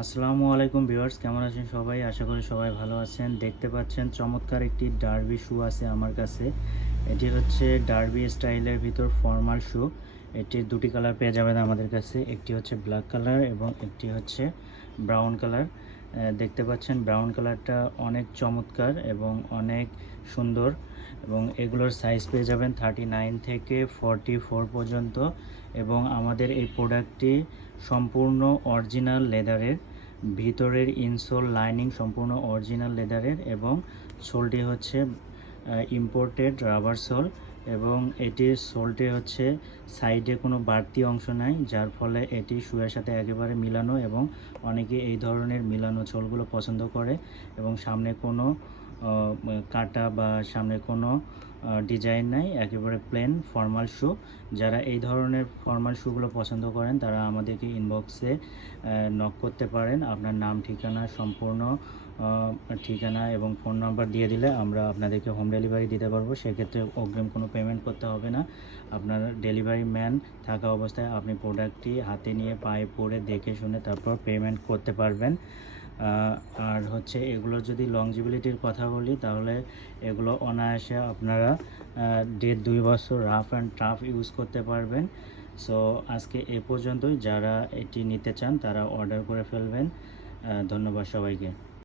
আসসালামু আলাইকুম ভিউয়ার্স, কেমন আছেন সবাই? আশা করি সবাই ভালো আছেন। দেখতে পাচ্ছেন চমৎকার একটি ডার্বি শু আছে আমার কাছে। এটি হচ্ছে ডার্বি স্টাইলের ভিতর ফর্মাল শু। এটির দুটি কালার পেয়ে যাবেন আমাদের কাছে, একটি হচ্ছে ব্ল্যাক কালার এবং একটি হচ্ছে ব্রাউন কালার। দেখতে পাচ্ছেন ব্রাউন কালারটা অনেক চমৎকার এবং অনেক সুন্দর, এবং এগুলোর সাইজ পেয়ে যাবেন 39 থেকে 44 পর্যন্ত। এবং আমাদের এই প্রোডাক্টটি সম্পূর্ণ অরিজিনাল লেদারের, ভিতরের ইনসোল লাইনিং সম্পূর্ণ অরিজিনাল লেদারের, এবং সোলটি হচ্ছে ইম্পোর্টেড রাবার সোল। এবং এটির সোলটি হচ্ছে সাইডে কোনো বাড়তি অংশ নাই, যার ফলে এটি শুয়ের সাথে একেবারে মিলানো, এবং অনেকে এই ধরনের মিলানো সোলগুলো পছন্দ করে। এবং সামনে কোনো কাটা বা সামনে কোনো ডিজাইন নাই, একেবারে প্লেন ফর্মাল শু। যারা এই ধরনের ফর্মাল শুগুলো পছন্দ করেন তারা আমাদেরকে ইনবক্সে নক করতে পারেন। আপনার নাম, ঠিকানা, সম্পূর্ণ ঠিকানা এবং ফোন নাম্বার দিয়ে দিলে আমরা আপনাদেরকে হোম ডেলিভারি দিতে পারবো। সেক্ষেত্রে অগ্রিম কোনো পেমেন্ট করতে হবে না। আপনার ডেলিভারি ম্যান থাকা অবস্থায় আপনি প্রোডাক্টটি হাতে নিয়ে পায়ে পরে দেখে শুনে তারপর পেমেন্ট করতে পারবেন। আর হচ্ছে এগুলোর যদি লংজিবিলিটির কথা বলি, তাহলে এগুলো অনায়াসে আপনারা 1.5-2 বছর রাফ অ্যান্ড টাফ ইউজ করতে পারবেন। সো আজকে এ পর্যন্তই। যারা এটি নিতে চান তারা অর্ডার করে ফেলবেন। ধন্যবাদ সবাইকে।